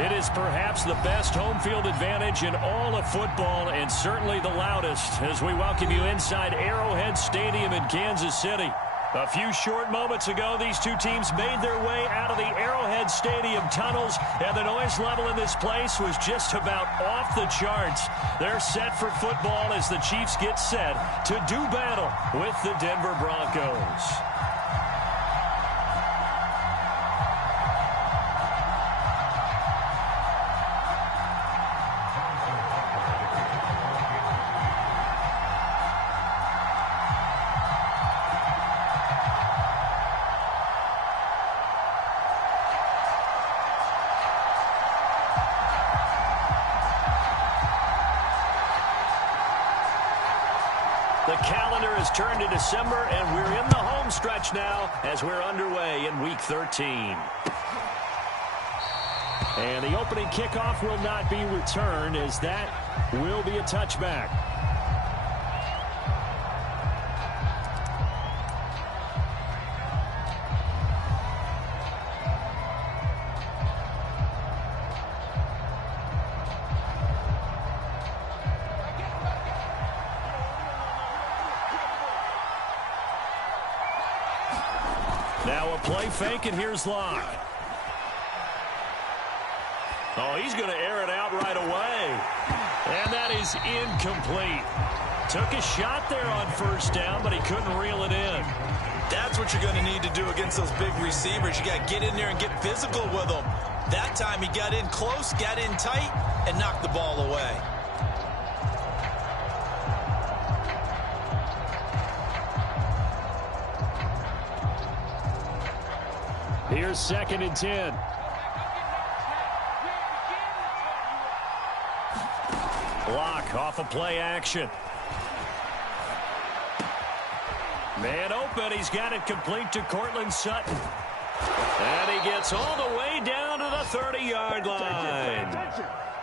It is perhaps the best home field advantage in all of football, and certainly the loudest, as we welcome you inside Arrowhead Stadium in Kansas City. A few short moments ago, these two teams made their way out of the Arrowhead Stadium tunnels, and the noise level in this place was just about off the charts. They're set for football as the Chiefs get set to do battle with the Denver Broncos. The calendar has turned to December, and we're in the home stretch now as we're underway in Week 13. And the opening kickoff will not be returned, as that will be a touchback. Now a play fake, and here's Locke. Oh, he's going to air it out right away. And that is incomplete. Took a shot there on first down, but he couldn't reel it in. That's what you're going to need to do against those big receivers. You got to get in there and get physical with them. That time he got in close, got in tight, and knocked the ball away. Here's 2nd and 10. Block off a play action. Man open. He's got it complete to Cortland Sutton. And he gets all the way down to the 30-yard line.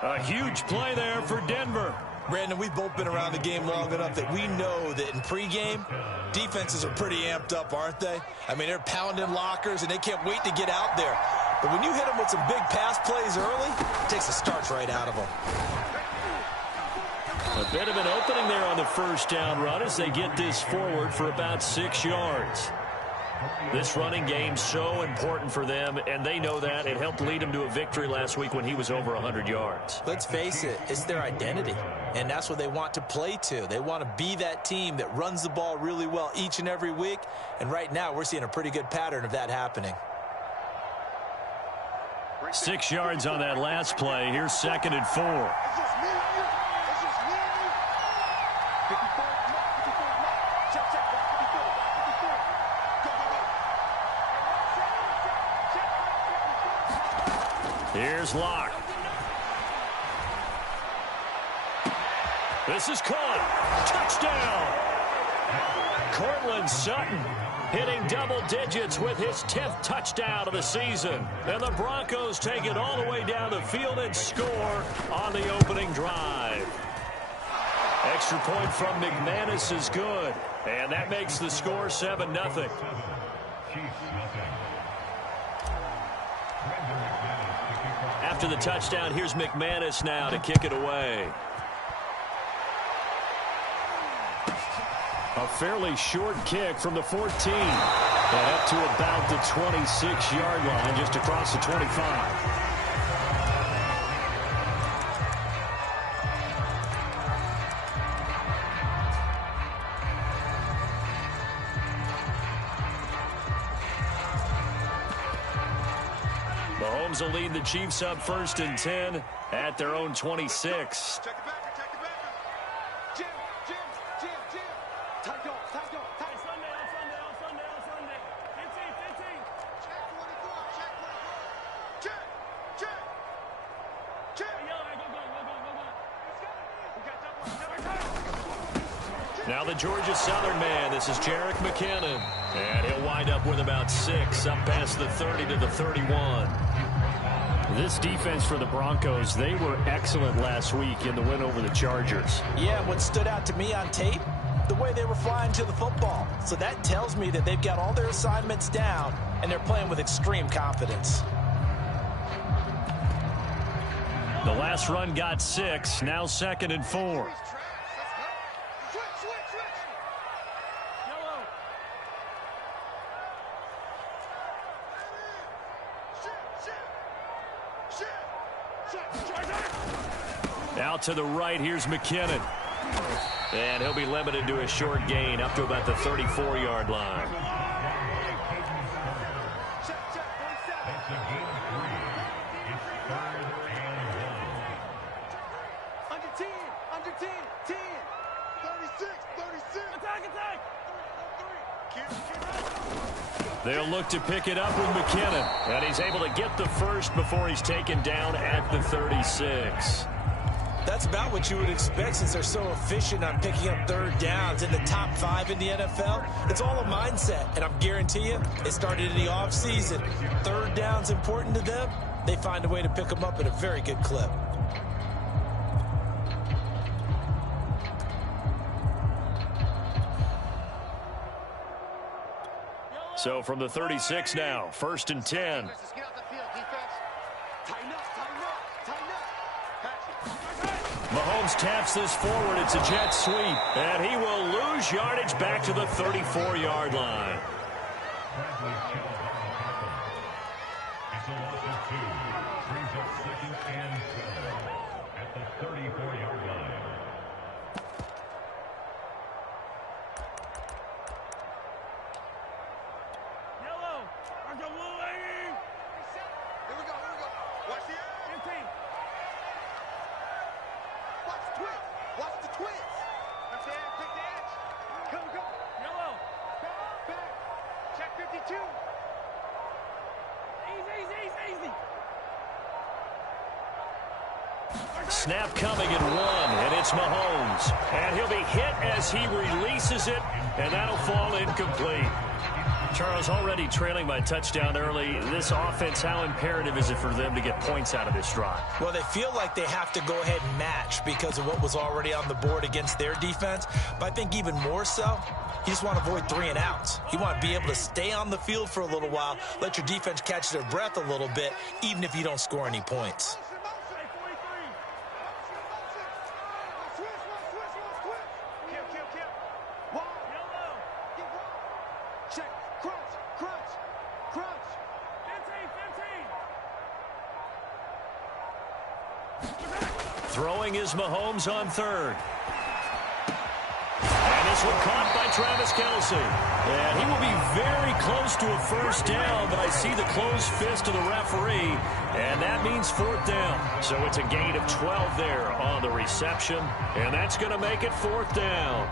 A huge play there for Denver. Brandon, we've both been around the game long enough that we know that in pregame, defenses are pretty amped up, aren't they? I mean, they're pounding lockers, and they can't wait to get out there. But when you hit them with some big pass plays early, it takes the starch right out of them. A bit of an opening there on the first down run as they get this forward for about 6 yards. This running game's so important for them, and they know that. It helped lead them to a victory last week when he was over 100 yards. Let's face it, it's their identity, and that's what they want to play to. They want to be that team that runs the ball really well each and every week, and right now we're seeing a pretty good pattern of that happening. 6 yards on that last play. Here's 2nd and 4. Here's Locke. This is caught. Touchdown. Cortland Sutton hitting double digits with his 10th touchdown of the season. And the Broncos take it all the way down the field and score on the opening drive. Extra point from McManus is good. And that makes the score 7-0. After the touchdown, here's McManus now to kick it away. A fairly short kick from the 14. And up to about the 26-yard line, just across the 25. Mahomes will lead the Chiefs up 1st and 10 at their own 26. Now the Georgia Southern man. This is Jerick McKinnon. And he'll wind up with about 6 up past the 30 to the 31. This defense for the Broncos, they were excellent last week in the win over the Chargers. Yeah, what stood out to me on tape, the way they were flying to the football. So that tells me that they've got all their assignments down, and they're playing with extreme confidence. The last run got 6. Now 2nd and 4. Out to the right, here's McKinnon. And he'll be limited to a short gain up to about the 34-yard line. Under 10, 10, 36, 36. Attack. They'll look to pick it up with McKinnon. And he's able to get the first before he's taken down at the 36. That's about what you would expect since they're so efficient on picking up third downs in the top 5 in the NFL. It's all a mindset, and I guarantee you, it started in the offseason. Third down's important to them. They find a way to pick them up at a very good clip. So from the 36 now, 1st and 10. Mahomes taps this forward. It's a jet sweep. And he will lose yardage back to the 34-yard line. It's a loss of 2. Brings up 2nd and 7 at the 34-yard line. Yellow. Here we go. Watch the edge. 15. Watch the twist. That's the edge. Take the edge. Go. Yellow. Back. Check 52. Easy. Snap coming at 1, and it's Mahomes. And he'll be hit as he releases it, and that'll fall incomplete. Charles, already trailing by touchdown early. This offense, how imperative is it for them to get points out of this drive? Well, they feel like they have to go ahead and match because of what was already on the board against their defense. But I think even more so, you just want to avoid 3 and outs. You want to be able to stay on the field for a little while, let your defense catch their breath a little bit, even if you don't score any points. Throwing is Mahomes on 3rd. And this one caught by Travis Kelce. And he will be very close to a first down, but I see the closed fist of the referee, and that means 4th down. So it's a gain of 12 there on the reception, and that's going to make it 4th down.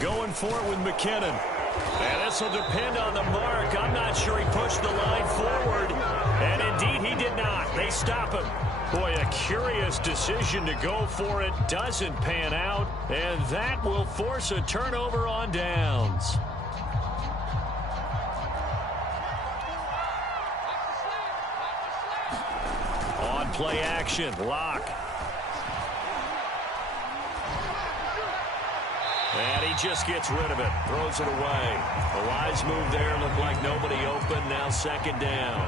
Going for it with McKinnon. And this will depend on the mark. I'm not sure he pushed the line forward. And indeed, he did not. They stop him. Boy, a curious decision to go for it. Doesn't pan out. And that will force a turnover on downs. On play action, Lock. And he just gets rid of it. Throws it away. A wise move there. Looked like nobody open. Now 2nd down.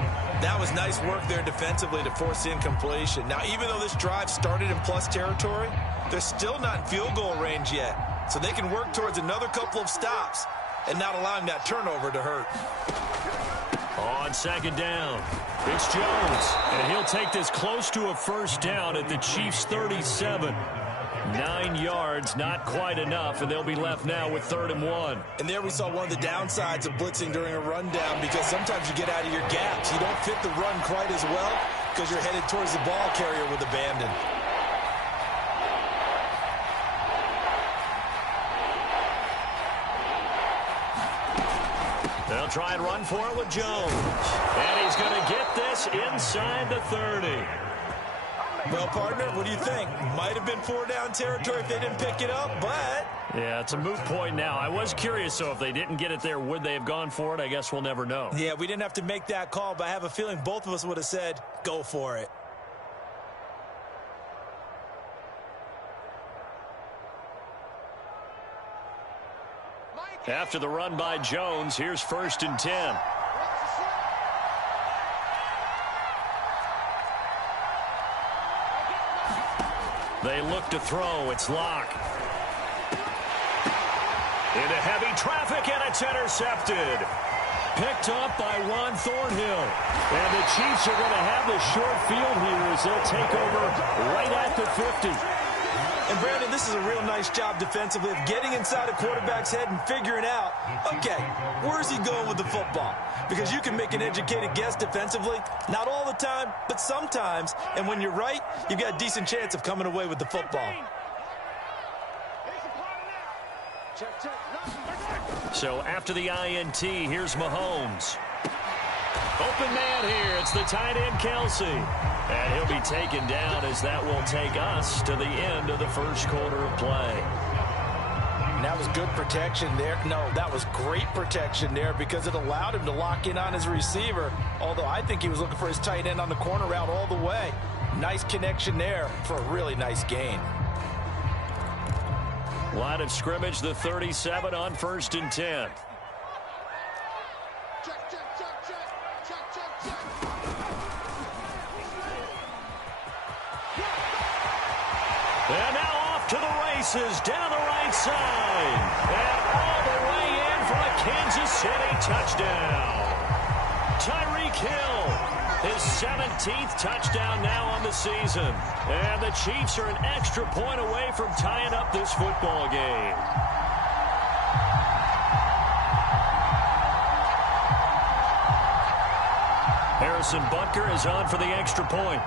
That was nice work there defensively to force incompletion. Now, even though this drive started in plus territory, they're still not in field goal range yet. So they can work towards another couple of stops and not allowing that turnover to hurt. On 2nd down, it's Jones. And he'll take this close to a first down at the Chiefs' 37. 9 yards, not quite enough, and they'll be left now with 3rd and 1. And there we saw one of the downsides of blitzing during a rundown, because sometimes you get out of your gaps. You don't fit the run quite as well because you're headed towards the ball carrier with abandon. They'll try and run for it with Jones. And he's going to get this inside the 30. Well, partner, what do you think? Might have been 4-down territory if they didn't pick it up, but... Yeah, it's a moot point now. I was curious, so if they didn't get it there, would they have gone for it? I guess we'll never know. Yeah, we didn't have to make that call, but I have a feeling both of us would have said, go for it. After the run by Jones, here's 1st and 10. They look to throw. It's Locke. Into heavy traffic, and it's intercepted. Picked up by Juan Thornhill. And the Chiefs are going to have the short field here as they'll take over right at the 50. And, Brandon, this is a real nice job defensively of getting inside a quarterback's head and figuring out, okay, where's he going with the football? Because you can make an educated guess defensively, not all the time, but sometimes. And when you're right, you've got a decent chance of coming away with the football. So after the INT, here's Mahomes. Open man here. It's the tight end, Kelsey. And he'll be taken down as that will take us to the end of the first quarter of play. And that was good protection there. No, that was great protection there because it allowed him to lock in on his receiver, although I think he was looking for his tight end on the corner route all the way. Nice connection there for a really nice gain. Line of scrimmage, the 37 on 1st and 10. And now off to the races, down the right side. And all the way in for a Kansas City touchdown. Tyreek Hill, his 17th touchdown now on the season. And the Chiefs are an extra point away from tying up this football game. Harrison Butker is on for the extra point.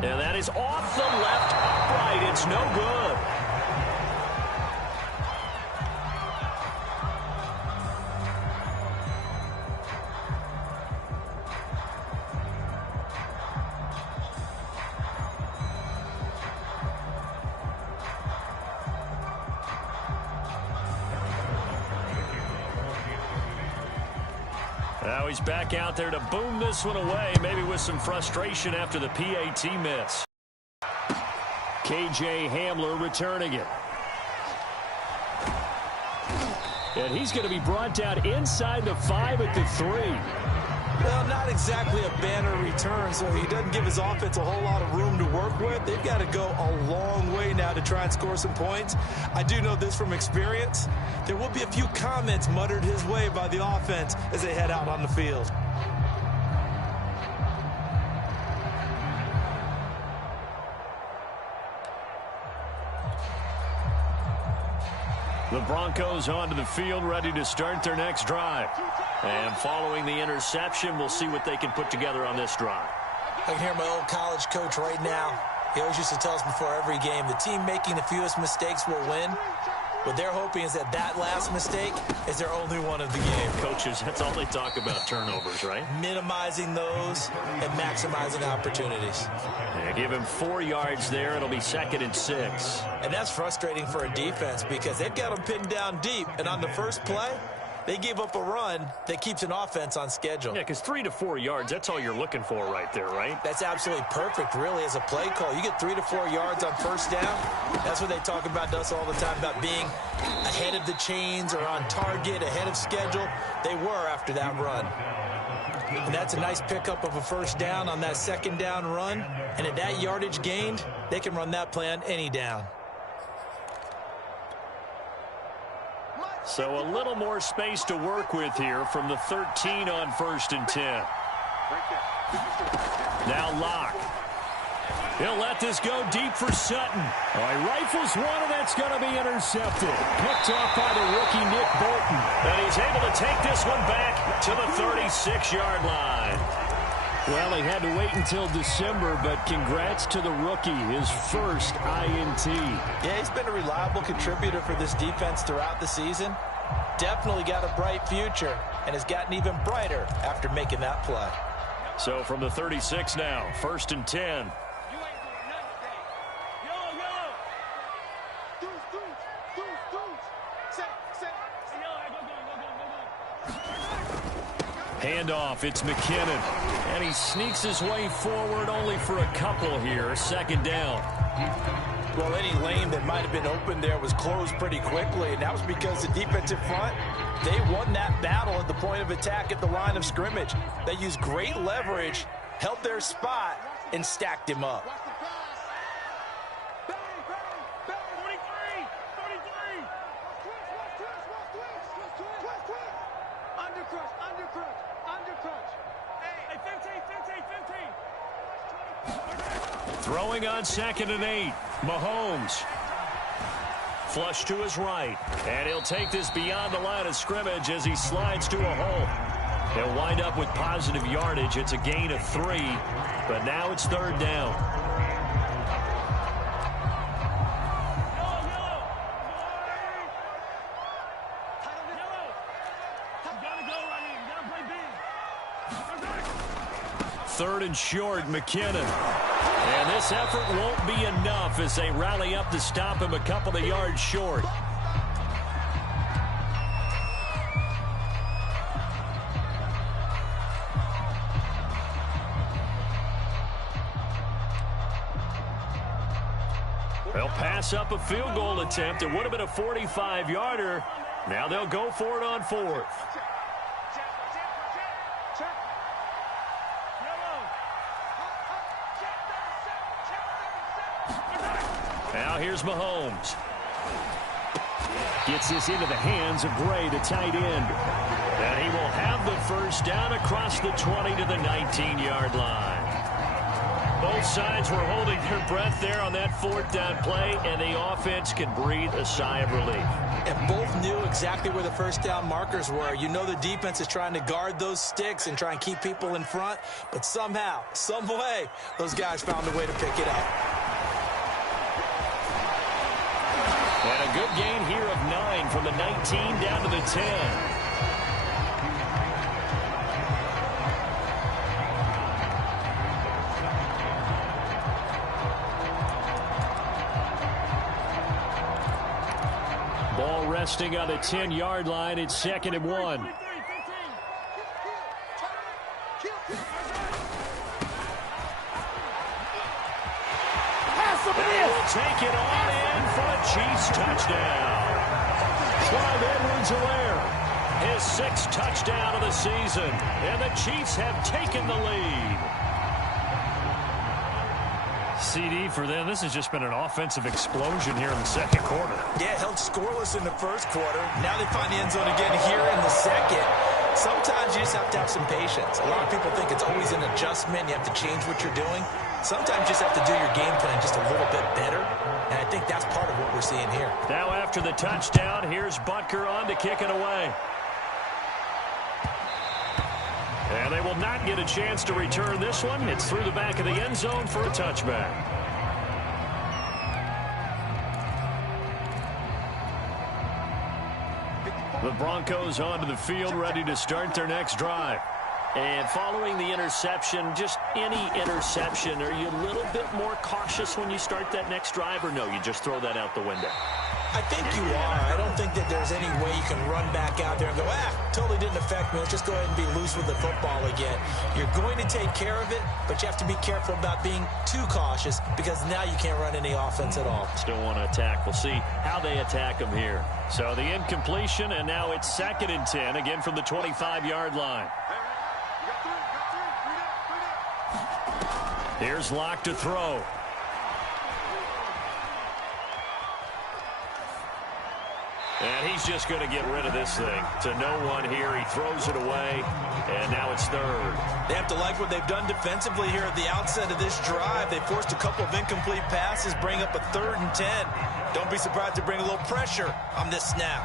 And that is off the left upright. It's no good. Now he's back out there to boom this one away, maybe with some frustration after the PAT miss. KJ Hamler returning it. And he's going to be brought down inside the 5 at the 3. Well, not exactly a banner return, so he doesn't give his offense a whole lot of room to work with. They've got to go a long way now to try and score some points. I do know this from experience. There will be a few comments muttered his way by the offense as they head out on the field. The Broncos onto the field, ready to start their next drive. And following the interception, we'll see what they can put together on this drive. I can hear my old college coach right now. He always used to tell us before every game, the team making the fewest mistakes will win. What they're hoping is that that last mistake is their only one of the game. Coaches, that's all they talk about, turnovers, right? Minimizing those and maximizing opportunities. Yeah, give him 4 yards there. It'll be 2nd and 6. And that's frustrating for a defense because they've got them pinned down deep. And on the first play, they gave up a run that keeps an offense on schedule. Yeah, because 3 to 4 yards, that's all you're looking for right there, right? That's absolutely perfect, really, as a play call. You get 3 to 4 yards on first down. That's what they talk about to us all the time, about being ahead of the chains or on target, ahead of schedule. They were after that run. And that's a nice pickup of a first down on that 2nd down run. And at that yardage gained, they can run that play on any down. So a little more space to work with here from the 13 on 1st and 10. Now Locke. He'll let this go deep for Sutton. Oh, he rifles one, and that's going to be intercepted. Picked off by the rookie Nick Bolton. And he's able to take this one back to the 36-yard line. Well, he had to wait until December, but congrats to the rookie, his first INT. Yeah, he's been a reliable contributor for this defense throughout the season. Definitely got a bright future and has gotten even brighter after making that play. So from the 36 now, 1st and 10. Handoff, it's McKinnon. And he sneaks his way forward only for a couple here. 2nd down. Well, any lane that might have been open there was closed pretty quickly, and that was because the defensive front, they won that battle at the point of attack at the line of scrimmage. They used great leverage, held their spot, and stacked him up. Throwing on 2nd and 8. Mahomes. Flush to his right. And he'll take this beyond the line of scrimmage as he slides to a hole. He'll wind up with positive yardage. It's a gain of 3. But now it's 3rd down. Third and short, McKinnon. And this effort won't be enough as they rally up to stop him a couple of yards short. They'll pass up a field goal attempt. It would have been a 45-yarder. Now they'll go for it on 4th. Now here's Mahomes. Gets this into the hands of Gray, the tight end. And he will have the 1st down across the 20 to the 19-yard line. Both sides were holding their breath there on that 4th down play, and the offense can breathe a sigh of relief. And both knew exactly where the 1st down markers were. You know the defense is trying to guard those sticks and try and keep people in front, but somehow, some way, those guys found a way to pick it up. And a good gain here of 9 from the 19 down to the 10. Ball resting on the 10-yard line. It's 2nd and 1. And will take it on in for a Cheifs touchdown. Clyde Edwards-Helaire, his 6th touchdown of the season, and the Chiefs have taken the lead. CD for them, this has just been an offensive explosion here in the 2nd quarter. Yeah, held scoreless in the 1st quarter. Now they find the end zone again here in the 2nd. Sometimes you just have to have some patience. A lot of people think it's always an adjustment. You have to change what you're doing. Sometimes you just have to do your game plan just a little bit better, and I think that's part of what we're seeing here. Now after the touchdown, here's Butker on to kick it away. And they will not get a chance to return this one. It's through the back of the end zone for a touchback. The Broncos onto the field, ready to start their next drive. And following the interception, just any interception, are you a little bit more cautious when you start that next drive, or no, you just throw that out the window? I think you are. I don't think that there's any way you can run back out there and go, totally didn't affect me. Let's just go ahead and be loose with the football again. You're going to take care of it, but you have to be careful about being too cautious because now you can't run any offense at all. Still want to attack. We'll see how they attack them here. So the incompletion, and now it's 2nd and 10, again from the 25-yard line. Here's Locke to throw. And he's just going to get rid of this thing. To no one here. He throws it away, and now it's 3rd. They have to like what they've done defensively here at the outset of this drive. They forced a couple of incomplete passes, bring up a 3rd and 10. Don't be surprised to bring a little pressure on this snap.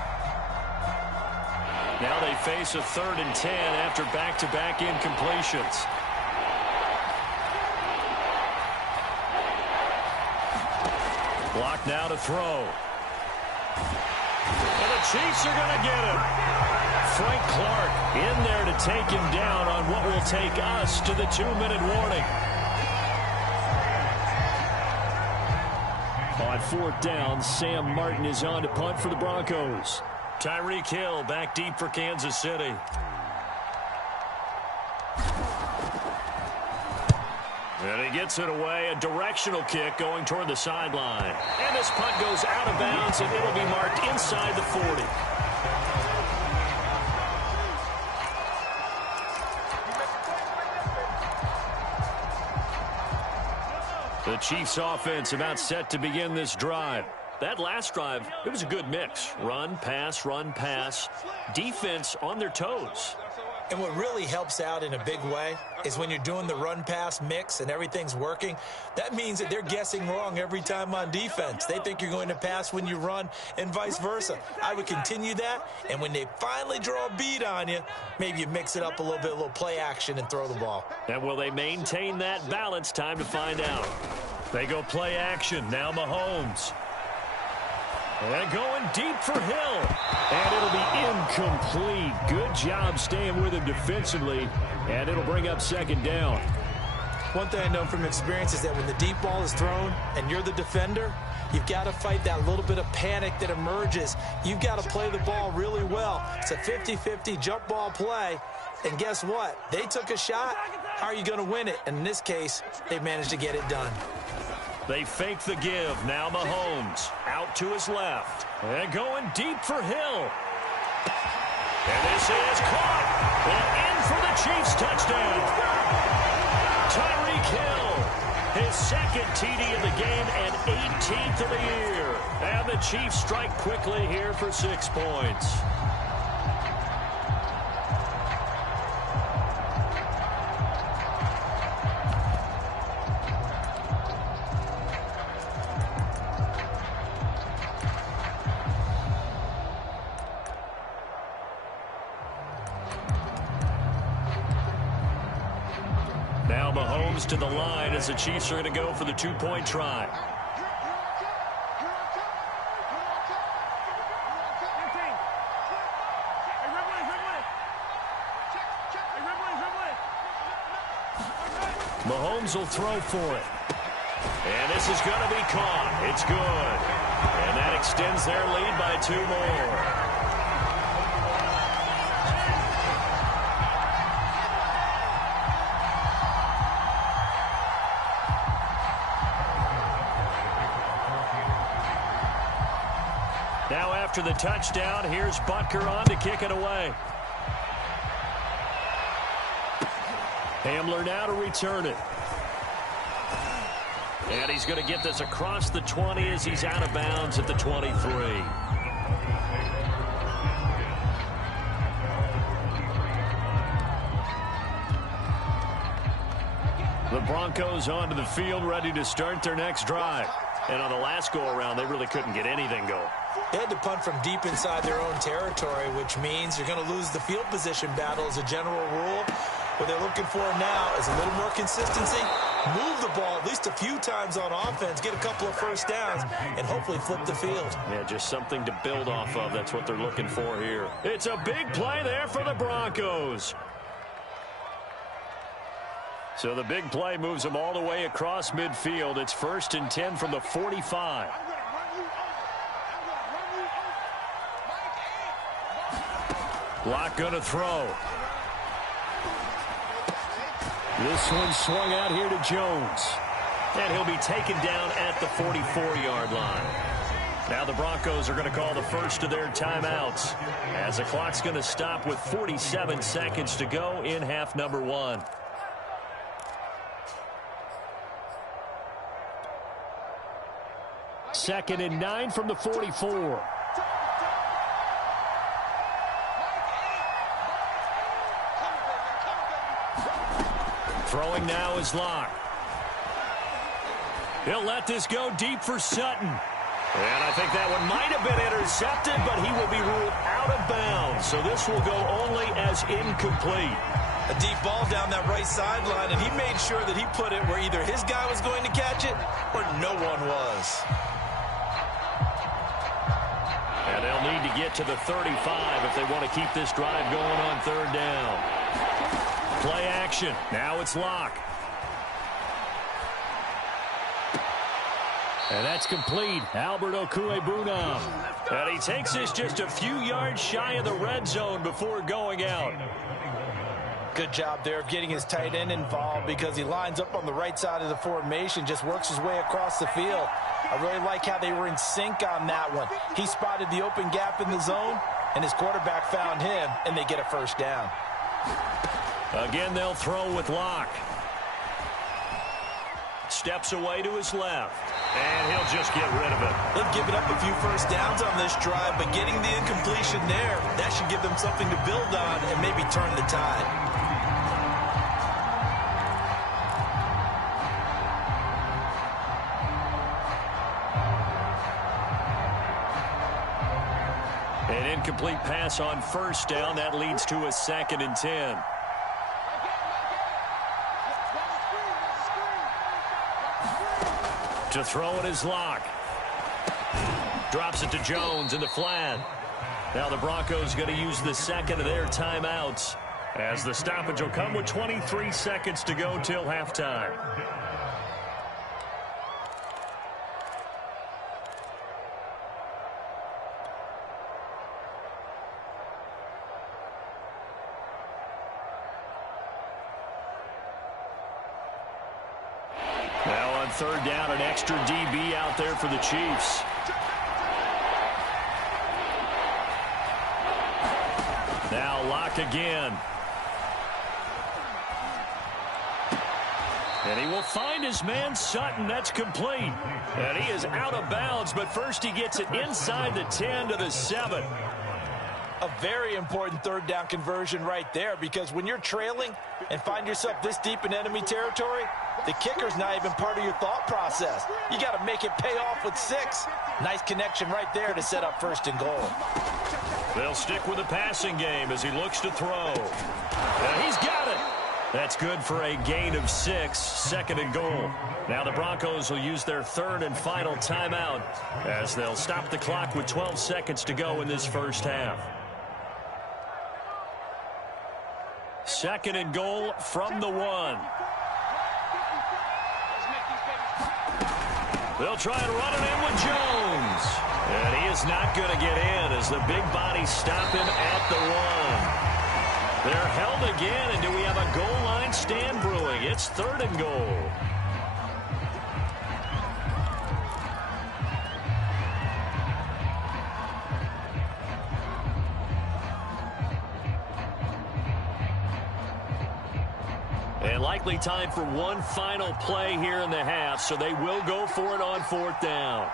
Now they face a 3rd and 10 after back-to-back incompletions. Block now to throw. And the Chiefs are going to get him. Frank Clark in there to take him down on what will take us to the 2-minute warning. On 4th down, Sam Martin is on to punt for the Broncos. Tyreek Hill back deep for Kansas City. And he gets it away, a directional kick going toward the sideline. And this punt goes out of bounds, and it'll be marked inside the 40. The Chiefs offense about set to begin this drive. That last drive, it was a good mix. Run, pass, defense on their toes. And what really helps out in a big way is when you're doing the run-pass mix and everything's working, that means that they're guessing wrong every time on defense. They think you're going to pass when you run and vice versa. I would continue that, and when they finally draw a beat on you, maybe you mix it up a little bit, a little play action, and throw the ball. And will they maintain that balance? Time to find out. They go play action. Now Mahomes. And going deep for Hill. And it'll be incomplete. Good job staying with him defensively. And it'll bring up 2nd down. One thing I know from experience is that when the deep ball is thrown and you're the defender, you've got to fight that little bit of panic that emerges. You've got to play the ball really well. It's a 50-50 jump ball play. And guess what? They took a shot. How are you going to win it? And in this case, they managed to get it done. They fake the give. Now Mahomes out to his left. And going deep for Hill. And this is caught. And in for the Chiefs touchdown. Tyreek Hill. His 2nd TD of the game and 18th of the year. And the Chiefs strike quickly here for 6 points. Now Mahomes to the line as the Chiefs are going to go for the 2-point try. Mahomes will throw for it. And this is going to be caught. It's good. And that extends their lead by 2 more. Now after the touchdown, here's Butker on to kick it away. Hamler now to return it. And he's going to get this across the 20 as he's out of bounds at the 23. The Broncos onto the field, ready to start their next drive. And on the last go-around, they really couldn't get anything going. They had to punt from deep inside their own territory, which means you're going to lose the field position battle as a general rule. What they're looking for now is a little more consistency, move the ball at least a few times on offense, get a couple of first downs, and hopefully flip the field. Yeah, just something to build off of. That's what they're looking for here. It's a big play there for the Broncos. So the big play moves them all the way across midfield. It's 1st and 10 from the 45. Lock going to throw. This one swung out here to Jones. And he'll be taken down at the 44-yard line. Now the Broncos are going to call the first of their timeouts, as the clock's going to stop with 47 seconds to go in half number 1. Second and 9 from the 44. Throwing now is Locke. He'll let this go deep for Sutton. And I think that one might have been intercepted, but he will be ruled out of bounds. So this will go only as incomplete. A deep ball down that right sideline, and he made sure that he put it where either his guy was going to catch it or no one was. And they'll They'll need to get to the 35 if they want to keep this drive going on third down. Play action. Now it's Locke. And that's complete. Albert Okwuegbunam. And he takes this just a few yards shy of the red zone before going out. Good job there of getting his tight end involved because he lines up on the right side of the formation, just works his way across the field. I really like how they were in sync on that one. He spotted the open gap in the zone, and his quarterback found him, and they get a first down. Again, they'll throw with Locke. Steps away to his left. And he'll just get rid of it. They've given up a few first downs on this drive, but getting the incompletion there, that should give them something to build on and maybe turn the tide. An incomplete pass on first down. That leads to a 2nd and 10. To throw it is Locke. Drops it to Jones in the flat. Now the Broncos going to use the second of their timeouts as the stoppage will come with 23 seconds to go till halftime. Third down, an extra DB out there for the Chiefs. Now Locke again. And he will find his man Sutton. That's complete. And he is out of bounds, but first he gets it inside the 10 to the 7. A very important third down conversion right there, because when you're trailing and find yourself this deep in enemy territory, the kicker's not even part of your thought process. You got to make it pay off with 6. Nice connection right there to set up 1st and goal. They'll stick with the passing game as he looks to throw. And he's got it. That's good for a gain of 6, 2nd and goal. Now the Broncos will use their 3rd and final timeout as they'll stop the clock with 12 seconds to go in this first half. 2nd and goal from the 1. They'll try and run it in with Jones. And he is not going to get in as the big bodies stop him at the 1. They're held again, and do we have a goal line stand brewing? It's 3rd and goal. And likely time for one final play here in the half, so they will go for it on 4th down.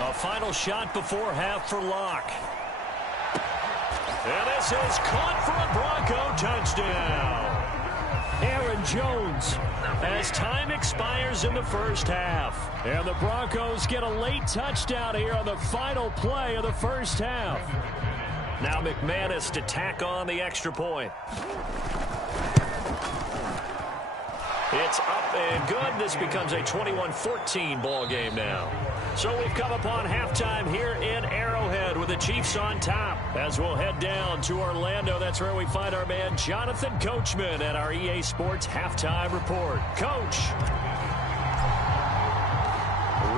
A final shot before half for Locke. And this is caught for a Bronco touchdown. Aaron Jones as time expires in the first half. And the Broncos get a late touchdown here on the final play of the first half. Now McManus to tack on the extra point. It's up and good. This becomes a 21-14 ball game now. So we've come upon halftime here in Arrowhead with the Chiefs on top. As we'll head down to Orlando, that's where we find our man Jonathan Coachman at our EA Sports Halftime Report. Coach.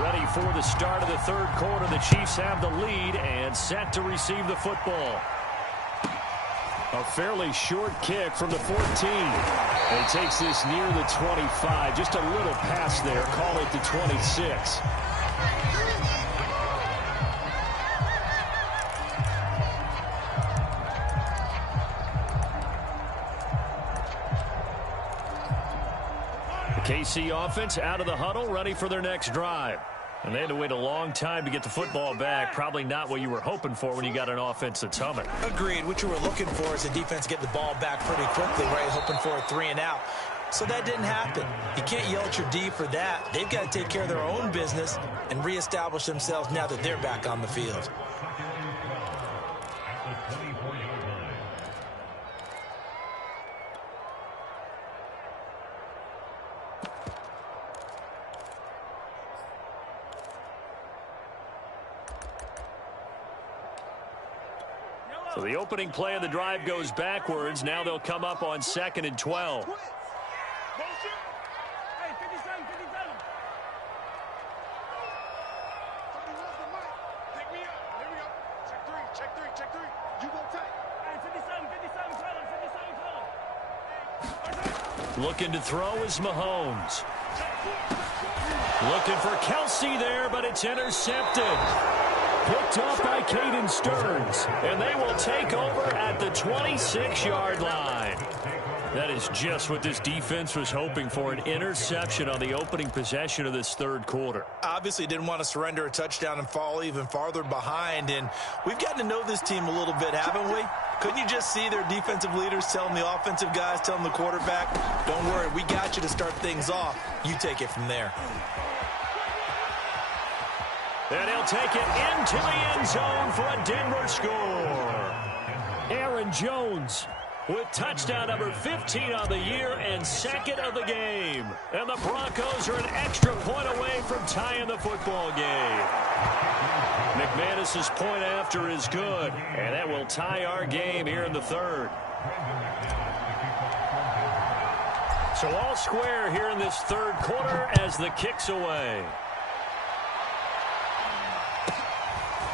Ready for the start of the 3rd quarter. The Chiefs have the lead and set to receive the football. A fairly short kick from the 14. And he takes this near the 25. Just a little pass there. Call it the 26. The KC offense out of the huddle, ready for their next drive. And they had to wait a long time to get the football back. Probably not what you were hoping for when you got an offense that's humming. Agreed. What you were looking for is the defense get the ball back pretty quickly, right? Hoping for a 3 and out. So that didn't happen. You can't yell at your D for that. They've got to take care of their own business and reestablish themselves now that they're back on the field. So the opening play of the drive goes backwards. Now they'll come up on 2nd and 12. Hey, 57, 57. Pick me up. Here we go. Check three. You go tight. Hey, 57, 57, Looking to throw is Mahomes. Looking for Kelsey there, but it's intercepted. Picked off by Caden Stearns, and they will take over at the 26-yard line. That is just what this defense was hoping for, an interception on the opening possession of this third quarter. Obviously didn't want to surrender a touchdown and fall even farther behind, and we've gotten to know this team a little bit, haven't we? Couldn't you just see their defensive leaders telling the offensive guys, telling the quarterback, don't worry, we got you to start things off. You take it from there. And he'll take it into the end zone for a Denver score. Aaron Jones with touchdown number 15 on the year and second of the game. And the Broncos are an extra point away from tying the football game. McManus's point after is good, and that will tie our game here in the third. So all square here in this third quarter as the kick's away.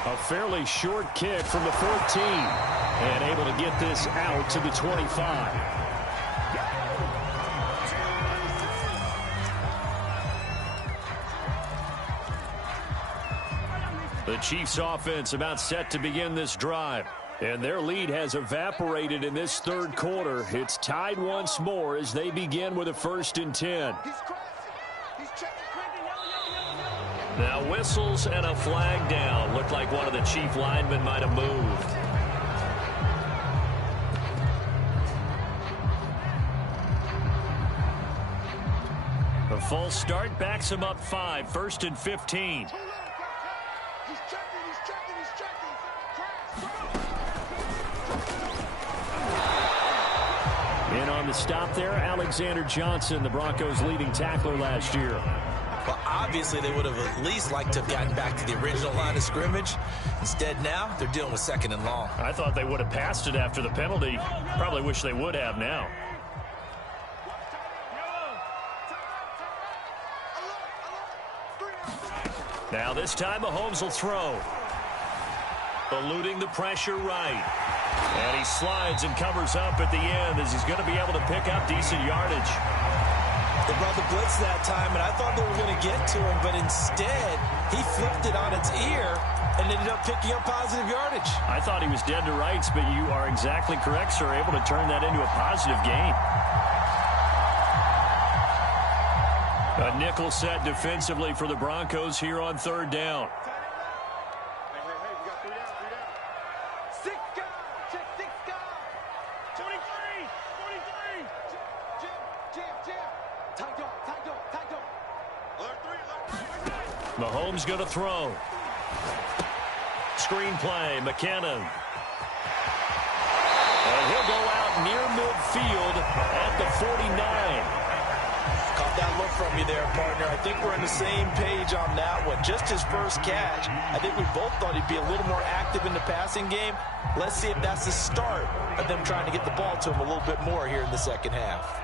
A fairly short kick from the 14, and able to get this out to the 25. The Chiefs offense about set to begin this drive, and their lead has evaporated in this third quarter. It's tied once more as they begin with a 1st and 10. Now whistles and a flag down. Looked like one of the Chief linemen might have moved. The false start backs him up 5. 1st and 15. He's checking. In on the stop there, Alexander Johnson, the Broncos' leading tackler last year. Well, obviously they would have at least liked to have gotten back to the original line of scrimmage. Instead now, they're dealing with 2nd and long. I thought they would have passed it after the penalty. Probably wish they would have now. Now this time Mahomes will throw. Eluding the pressure right. And he slides and covers up at the end as he's going to be able to pick up decent yardage. They brought the blitz that time, and I thought they were going to get to him, but instead, he flipped it on its ear and ended up picking up positive yardage. I thought he was dead to rights, but you are exactly correct, sir, able to turn that into a positive gain. A nickel set defensively for the Broncos here on 3rd down. Hey, we got 3 down. 6 guys. Check 6 guys. 23. Jam. Tight dog. Alert 3. Mahomes going to throw. Screenplay, McKinnon. And he'll go out near midfield at the 49. Caught that look from you there, partner. I think we're on the same page on that one. Just his first catch. I think we both thought he'd be a little more active in the passing game. Let's see if that's the start of them trying to get the ball to him a little bit more here in the second half.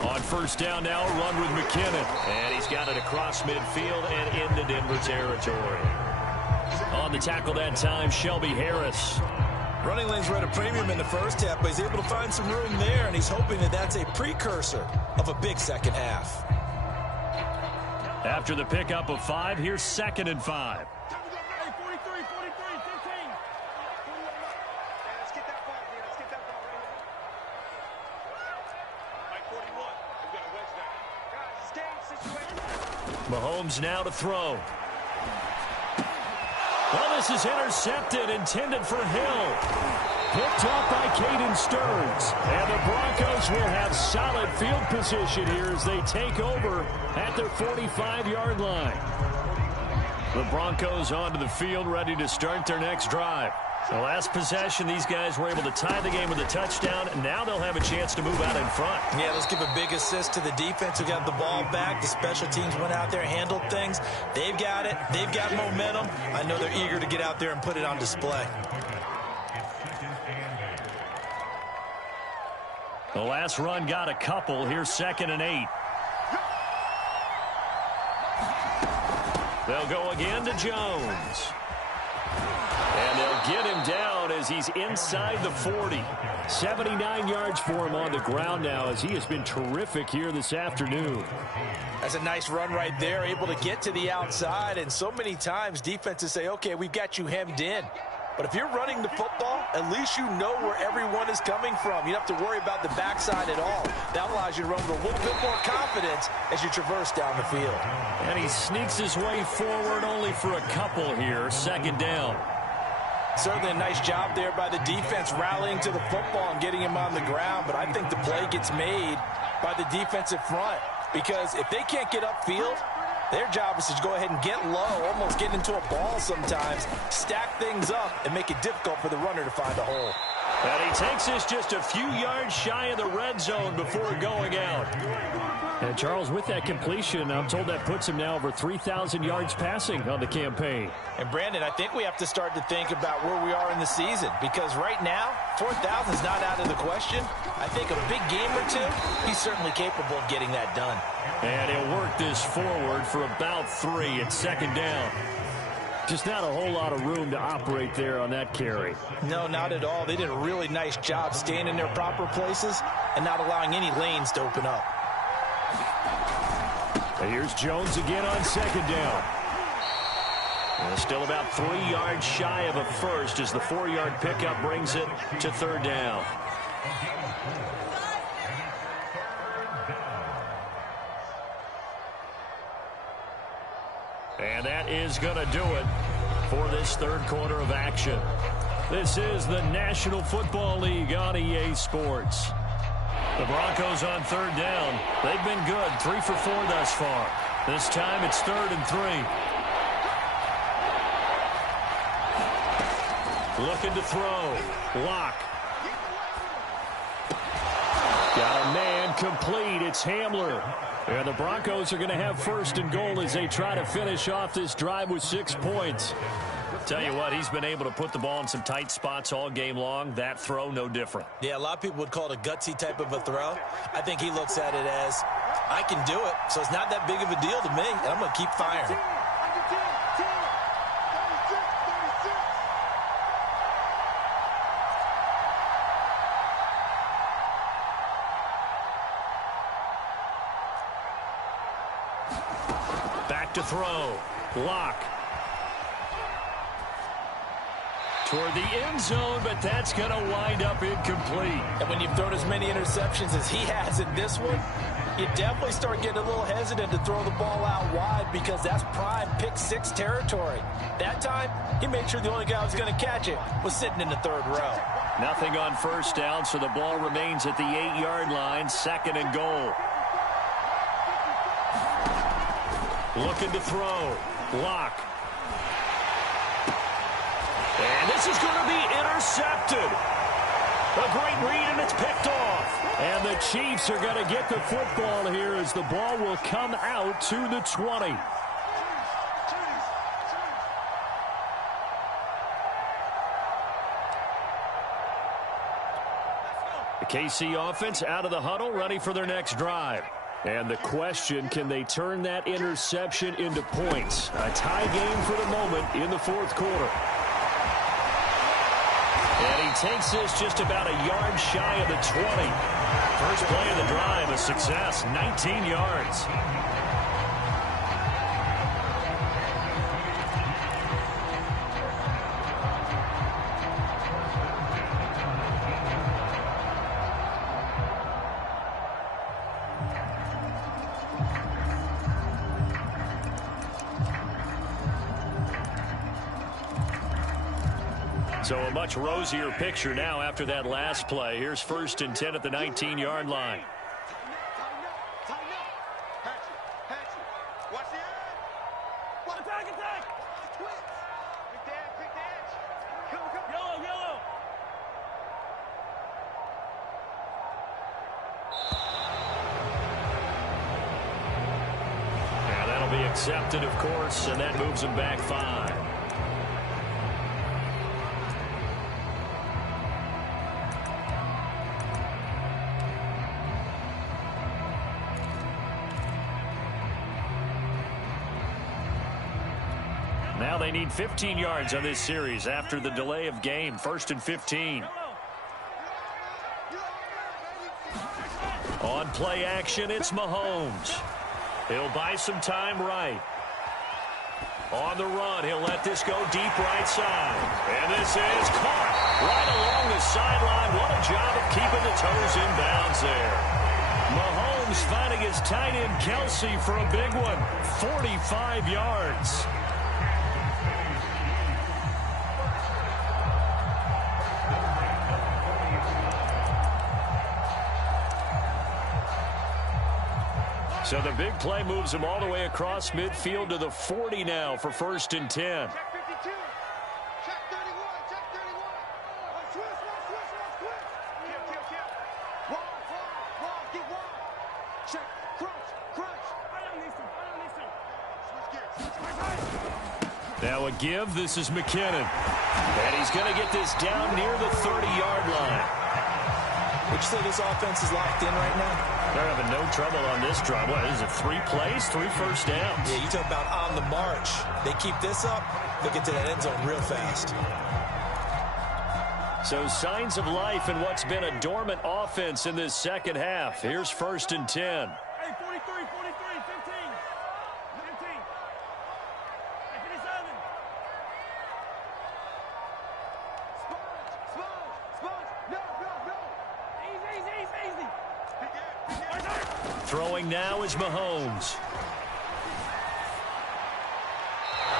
On 1st down now, a run with McKinnon. And he's got it across midfield and into Denver territory. On the tackle that time, Shelby Harris. Running lanes were at a premium in the first half, but he's able to find some room there, and he's hoping that that's a precursor of a big second half. After the pickup of 5, here's 2nd and 5. Hey, 43, 15. Let's get that ball, man. Let's get that ball right here. Mike 41. We got a wedge down. Guys, it's game situation. Mahomes now to throw. Well, this is intercepted, intended for Hill. Picked off by Caden Stearns. And the Broncos will have solid field position here as they take over at their 45-yard line. The Broncos onto the field, ready to start their next drive. The last possession, these guys were able to tie the game with a touchdown, and now they'll have a chance to move out in front. Yeah, let's give a big assist to the defense who got the ball back. The special teams went out there, handled things. They've got it. They've got momentum. I know they're eager to get out there and put it on display. The last run got a couple. Here's 2nd and 8. They'll go again to Jones. And they'll get him down as he's inside the 40. 79 yards for him on the ground now as he has been terrific here this afternoon. That's a nice run right there, able to get to the outside. And so many times defenses say, okay, we've got you hemmed in. But if you're running the football, at least you know where everyone is coming from. You don't have to worry about the backside at all. That allows you to run with a little bit more confidence as you traverse down the field. And he sneaks his way forward only for a couple here. 2nd down. Certainly a nice job there by the defense rallying to the football and getting him on the ground. But I think the play gets made by the defensive front. Because if they can't get upfield, their job is to go ahead and get low, almost get into a ball sometimes, stack things up, and make it difficult for the runner to find a hole. And he takes this just a few yards shy of the red zone before going out. And Charles, with that completion, I'm told that puts him now over 3,000 yards passing on the campaign. And Brandon, I think we have to start to think about where we are in the season, because right now, 4,000 is not out of the question. I think a big game or two, he's certainly capable of getting that done. And he'll work this forward for about 3 at 2nd down. Just not a whole lot of room to operate there on that carry. No, not at all. They did a really nice job staying in their proper places and not allowing any lanes to open up. And here's Jones again on 2nd down. And still about 3 yards shy of a first as the 4-yard pickup brings it to 3rd down. And that is going to do it for this 3rd quarter of action. This is the National Football League on EA Sports. The Broncos on 3rd down. They've been good, 3 for 4 thus far. This time it's 3rd and 3. Looking to throw. Lock. Got a man complete. It's Hamler. And the Broncos are going to have 1st and goal as they try to finish off this drive with 6 points. Tell you what, he's been able to put the ball in some tight spots all game long. That throw, no different. Yeah, a lot of people would call it a gutsy type of a throw. I think he looks at it as, I can do it, so it's not that big of a deal to me, and I'm going to keep firing. Back to throw. Lock. Toward the end zone, but that's going to wind up incomplete. And when you've thrown as many interceptions as he has in this one, you definitely start getting a little hesitant to throw the ball out wide because that's prime pick 6 territory. That time, he made sure the only guy who was going to catch it was sitting in the 3rd row. Nothing on 1st down, so the ball remains at the 8-yard line, 2nd and goal. Looking to throw. Lock. And this is going to be intercepted. A great read, and it's picked off. And the Chiefs are going to get the football here as the ball will come out to the 20. The KC offense out of the huddle, ready for their next drive. And the question, can they turn that interception into points? A tie game for the moment in the 4th quarter. And he takes this just about a yard shy of the 20. First play of the drive, a success, 19 yards. So a much rosier picture now after that last play. Here's 1st and 10 at the 19-yard line. Attack! Quick the edge. Come That'll be accepted, of course, and that moves them back 5. Now they need 15 yards on this series after the delay of game. 1st and 15. On play action, it's Mahomes. He'll buy some time right. On the run, he'll let this go deep right side. And this is caught right along the sideline. What a job of keeping the toes in bounds there. Mahomes finding his tight end Kelsey for a big one. 45 yards. So the big play moves him all the way across midfield to the 40 now for 1st and 10. Check 52. Check 31. Check 31. Switch. Kill. Wide. Get wide. Check. Crunch. Switch gears. Now a give. This is McKinnon. And he's going to get this down near the 30-yard line. Would you say this offense is locked in right now? They're having no trouble on this drive. What is it, 3 plays, 3 first downs? Yeah, you talk about on the march. They keep this up, they'll get to that end zone real fast. So signs of life in what's been a dormant offense in this second half. Here's 1st and 10. Hey, 43, 15. 57. Sponge. No. Easy. Throwing now is Mahomes.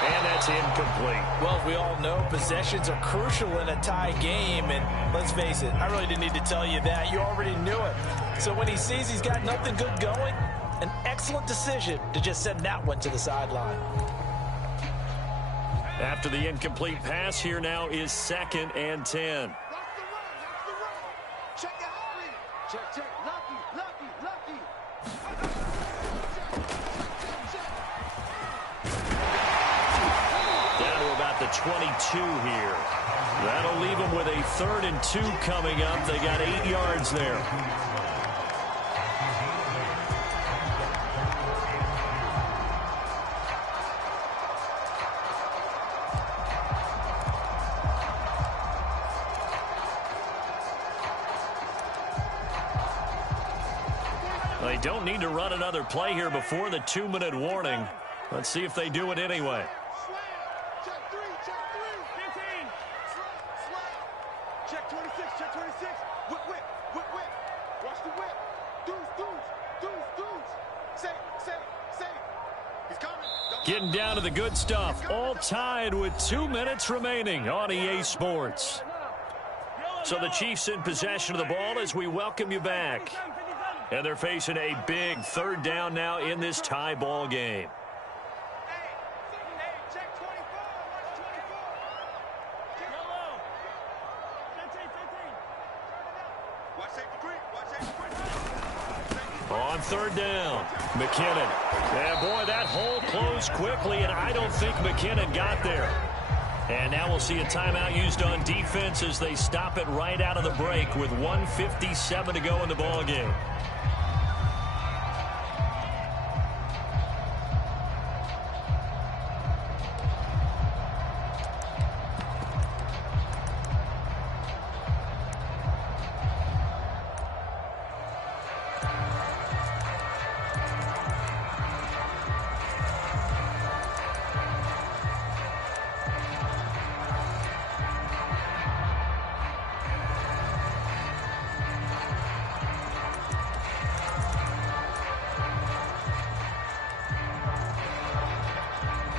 And that's incomplete. Well, we all know possessions are crucial in a tie game, and let's face it, I really didn't need to tell you that. You already knew it. So when he sees he's got nothing good going, an excellent decision to just send that one to the sideline. After the incomplete pass, here now is 2nd and 10. Watch the run. Check the hurry. Check. Lucky. Down to about the 22 here. That'll leave them with a 3rd and 2 coming up. They got 8 yards there. They don't need to run another play here before the 2-minute warning. Let's see if they do it anyway. Check 3. 15. Check 26. Whip. Watch the whip. Deuce. Safe. He's coming. Getting down to the good stuff. All tied with 2 minutes remaining on EA Sports. So the Chiefs in possession of the ball as we welcome you back. And they're facing a big 3rd down now in this tie ball game. Check 24. Watch 24. 15. Watch safety green. On 3rd down, McKinnon. Yeah, boy, that hole closed quickly, and I don't think McKinnon got there. And now we'll see a timeout used on defense as they stop it right out of the break with 1:57 to go in the ball game.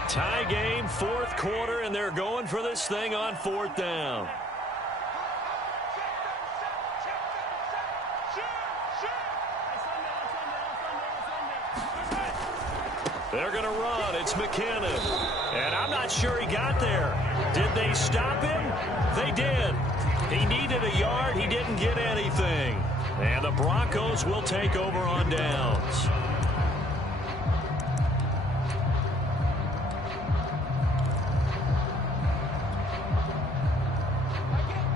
Tie game, 4th quarter, and they're going for this thing on 4th down. They're going to run. It's McKinnon. And I'm not sure he got there. Did they stop him? They did. He needed a yard. He didn't get anything. And the Broncos will take over on downs.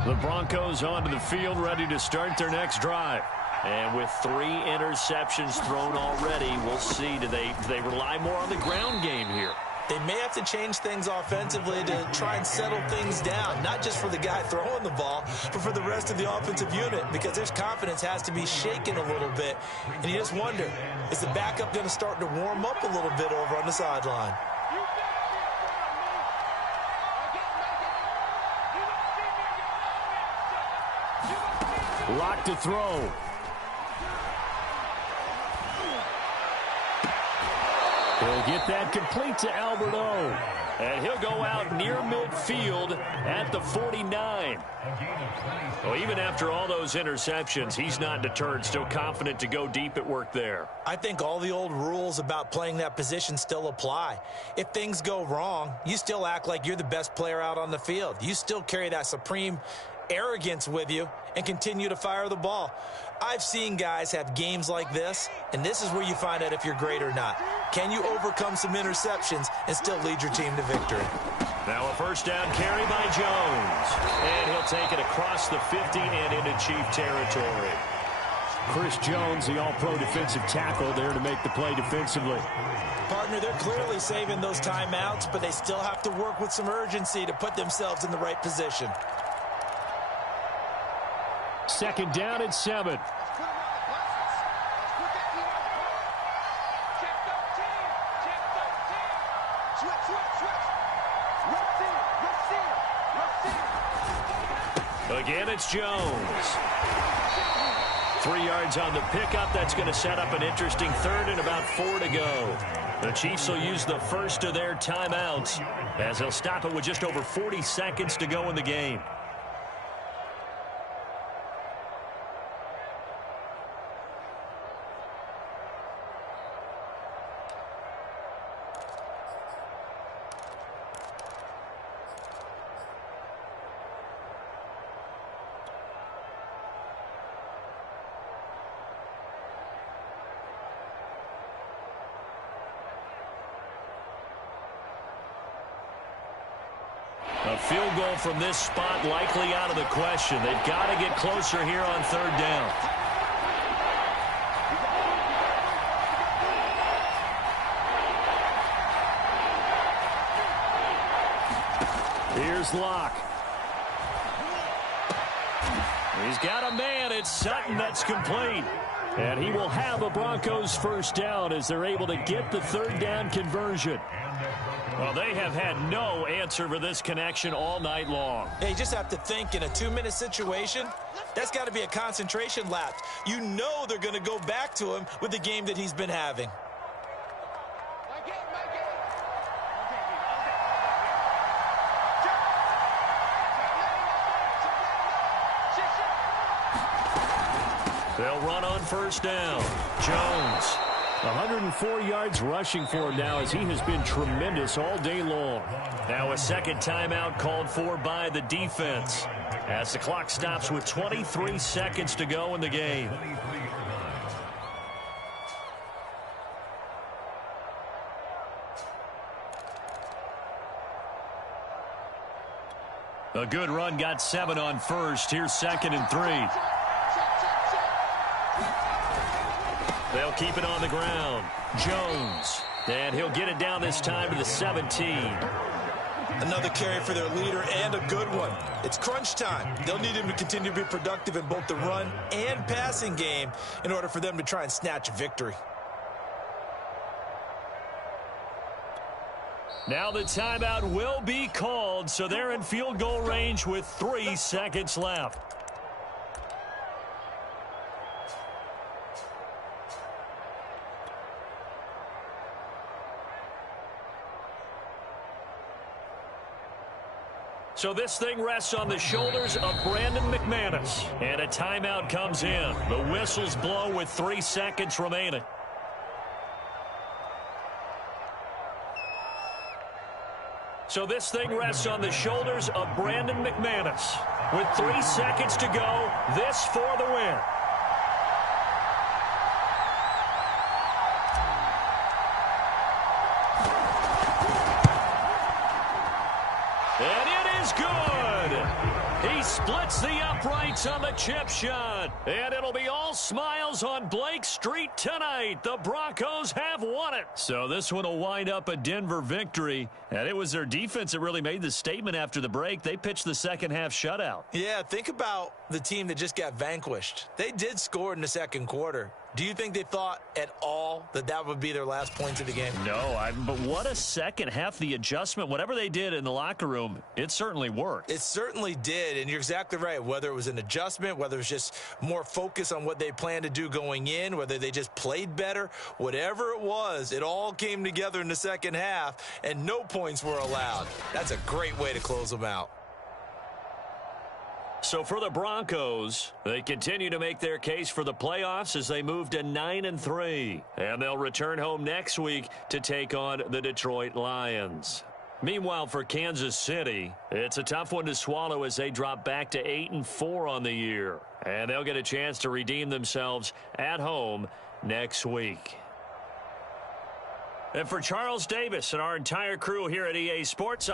The Broncos onto the field, ready to start their next drive. And with 3 interceptions thrown already, we'll see. Do they rely more on the ground game here? They may have to change things offensively to try and settle things down, not just for the guy throwing the ball, but for the rest of the offensive unit, because their confidence has to be shaken a little bit. And you just wonder, is the backup going to start to warm up a little bit over on the sideline? Lock to throw. He'll get that complete to Alberto. And he'll go out near midfield at the 49. Well, even after all those interceptions, he's not deterred, still confident to go deep at work there. I think all the old rules about playing that position still apply. If things go wrong, you still act like you're the best player out on the field. You still carry that supreme arrogance with you and continue to fire the ball. I've seen guys have games like this, and this is where you find out if you're great or not. Can you overcome some interceptions and still lead your team to victory? Now a first down carry by Jones. And he'll take it across the 50 and into Chief territory. Chris Jones, the all-pro defensive tackle, there to make the play defensively. Partner, they're clearly saving those timeouts, but they still have to work with some urgency to put themselves in the right position. Second down and 7. Again, it's Jones. 3 yards on the pickup. That's going to set up an interesting third and about 4 to go. The Chiefs will use the first of their timeouts as they'll stop it with just over 40 seconds to go in the game. A field goal from this spot likely out of the question. They've got to get closer here on third down. Here's Locke. He's got a man. It's Sutton that's complete. And he will have a Broncos first down as they're able to get the third down conversion. Well, they have had no answer for this connection all night long. Yeah, you just have to think in a 2-minute situation, that's got to be a concentration lapse. You know they're going to go back to him with the game that he's been having. They'll run on first down. Jones. 104 yards rushing for him now as he has been tremendous all day long. Now a second timeout called for by the defense as the clock stops with 23 seconds to go in the game. A good run got 7 on first. Here's 2nd and 3. They'll keep it on the ground. Jones. And he'll get it down this time to the 17. Another carry for their leader and a good one. It's crunch time. They'll need him to continue to be productive in both the run and passing game in order for them to try and snatch a victory. Now the timeout will be called, so they're in field goal range with 3 seconds left. So this thing rests on the shoulders of Brandon McManus. And a timeout comes in. The whistles blow with 3 seconds remaining. So this thing rests on the shoulders of Brandon McManus. With 3 seconds to go, this for the win. And it is good. He splits the uprights on the chip shot. And it'll be all smiles on Blake Street tonight. The Broncos have won it. So this one will wind up a Denver victory. And it was their defense that really made the statement after the break. They pitched the second half shutout. Yeah, think about the team that just got vanquished. They did score in the second quarter. Do you think they thought at all that that would be their last points of the game? No, but what a second half. The adjustment, whatever they did in the locker room, it certainly worked. It certainly did, and you're exactly right. Whether it was an adjustment, whether it was just more focus on what they planned to do going in, whether they just played better, whatever it was, it all came together in the second half, and no points were allowed. That's a great way to close them out. So for the Broncos, they continue to make their case for the playoffs as they move to 9-3. And they'll return home next week to take on the Detroit Lions. Meanwhile, for Kansas City, it's a tough one to swallow as they drop back to 8-4 on the year. And they'll get a chance to redeem themselves at home next week. And for Charles Davis and our entire crew here at EA Sports...